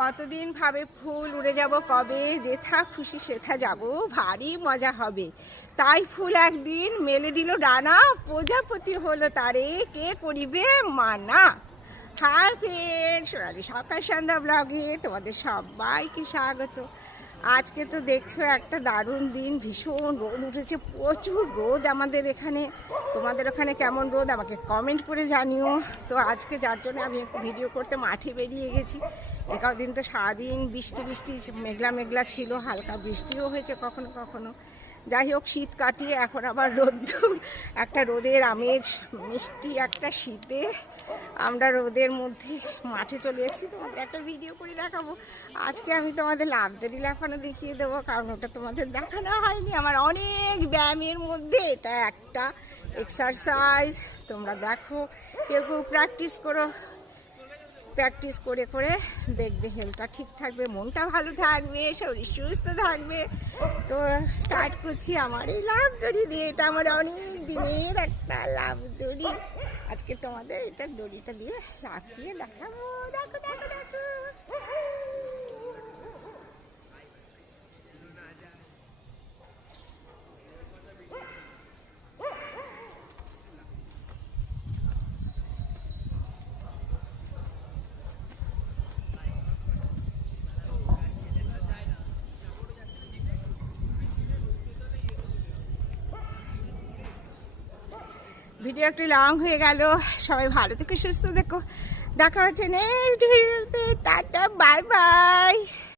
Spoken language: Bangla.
কতদিন ভাবে ফুল উড়ে যাব কবে, যেথা খুশি সেথা যাব, ভারী মজা হবে। তাই ফুল একদিন মেলে দিল ডানা, প্রজাপতি হলো তারে, কে করিবে মানা। হাই ফ্রেন্ড, সোনালি সকাল সন্ধ্যা ব্লগে তোমাদের সবাইকে স্বাগত। আজকে তো দেখছো একটা দারুণ দিন, ভীষণ রোদ উঠেছে, প্রচুর রোদ আমাদের এখানে। তোমাদের ওখানে কেমন রোদ আমাকে কমেন্ট করে জানিও। তো আজকে যার জন্য আমি একটু ভিডিও করতে মাঠে বেরিয়ে গেছি। দিন তো সারাদিন বৃষ্টি বৃষ্টি মেঘলা মেঘলা ছিল, হালকা বৃষ্টিও হয়েছে কখনো কখনো। যাই হোক, শীত কাটিয়ে এখন আবার রোদ্দুর, একটা রোদের আমেজ, মিষ্টি একটা শীতে আমরা রোদের মধ্যে মাঠে চলে এসেছি। তোমাদের একটা ভিডিও করে দেখাবো। আজকে আমি তোমাদের লাফ দড়ি লাফানো দেখিয়ে দেবো, কারণ ওটা তোমাদের দেখানো হয়নি। আমার অনেক ব্যায়ামের মধ্যে এটা একটা এক্সারসাইজ। তোমরা দেখো, কেউ কেউ প্র্যাকটিস করো, প্র্যাকটিস করে করে দেখবে হেলথটা ঠিক থাকবে, মনটা ভালো থাকবে, শরীর সুস্থ থাকবে। তো স্টার্ট করছি আমার এই লাফ দড়ি দিয়ে। এটা আমার অনেক দিনের একটা লাফ দড়ি। আজকে তোমাদের এটা দড়িটা দিয়ে লাফিয়ে দেখাবো। দেখো দেখো দেখো, ভিডিও একটু লং হয়ে গেল। সবাই ভালো থেকে সুস্থ দেখো। দেখা হচ্ছে নেক্সট ভিডিওতে। Tata, bye bye.